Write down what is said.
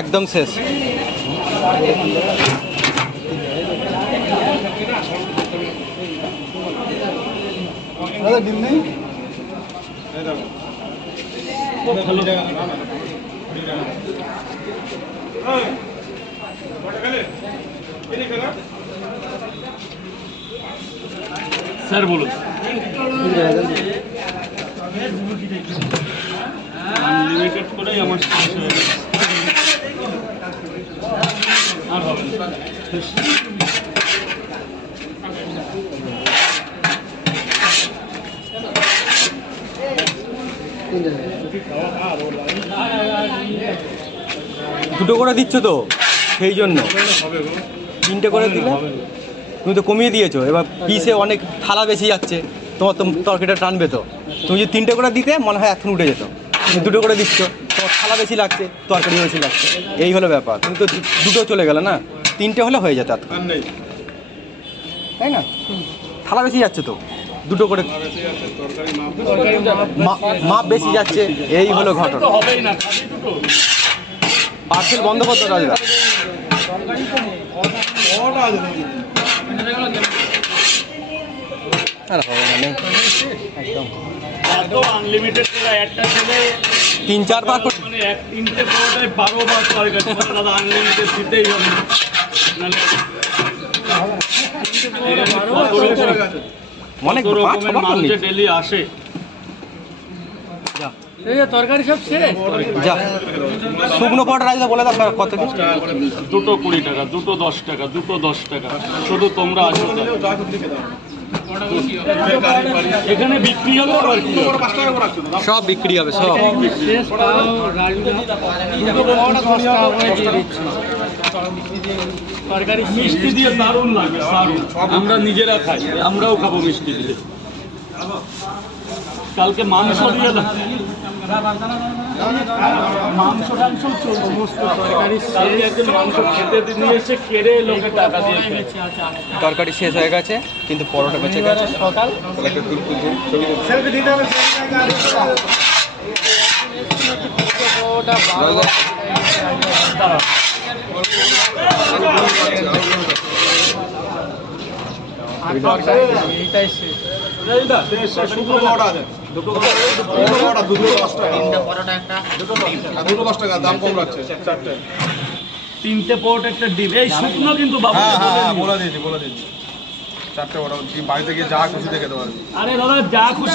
একদম শেষ। ডিম নেই স্যার বলুন। আনলিমিটেড করেই আমার শেষ হয়ে গেছে, আর হবে না। দুটো করে দিচ্ছ তো, সেই জন্য তিনটে করে দিলে তুমি তো কমিয়ে দিয়েছো। এবার পিসে অনেক থালা বেশি যাচ্ছে, তোমার তো তরকারিটা টানবে তো। তুমি যদি তিনটে করে দিতে মনে হয় এখন উঠে যেত। তুমি দুটো করে দিচ্ছ, তোমার থালা বেশি লাগছে, তরকারি বেশি লাগছে, এই হলো ব্যাপার। তুমি তো দুটো চলে গেল না, তিনটে হলে হয়ে যেত এখন, তাই না? থালা বেশি যাচ্ছে তো, দুটো করে মাপ বেশি যাচ্ছে, এই হলো ঘটনা। পার্সেল বন্ধ করতে রাজদা। আর হবে না, নেই একদম। আনলিমিটেড একটা ছেলে 3-4 বার মানে এক তিনটে পরোটায় 12 বার তরকারি, দাদা আনলিমিটেড দিতেই হবে, অনেক রকমের মাল যে ডেলি আসে। তরকারি সব শেষ। যা শুকনো পরোটা রাজদা বলে দাও কত কি? দুটো 20 টাকা, দুটো 10 টাকা, দুটো 10 টাকা, শুধু তোমরা আসো। এখানে বিক্রি হবে আবার কি হবে? সব বিক্রি হবে, সব। শেষ পাও তরকারি মিষ্টি দিয়ে দারুণ লাগে, দারুণ। আমরা নিজেরা খাই, আমরাও খাবো মিষ্টি দিয়ে। কালকে মাংস দিয়ে মাংস টাংস সমস্ত তরকারি কালকে একজন মাংস খেতে নিয়ে এসে কেড়ে লোকে টাকা দিয়ে খেয়েছে। তরকারি শেষ হয়ে গেছে, কিন্তু পরোটা বেঁচে গেছে। সকাল এইটাই শেষ। দুটো পরোটা আছে, দুটো পরোটা, দুটো 10 টাকা, দুটো 10 টাকা, দাম কম রাখছে। চারটে, তিনটে পরোটা, একটা ডিম, এই শুকনো কিন্তু বাবু। হ্যাঁ বলে দিয়েছি। চারটে পরোটা, বাড়িতে গিয়ে যা খুশি দেখে দেবো। আরে দাদা যা খুশি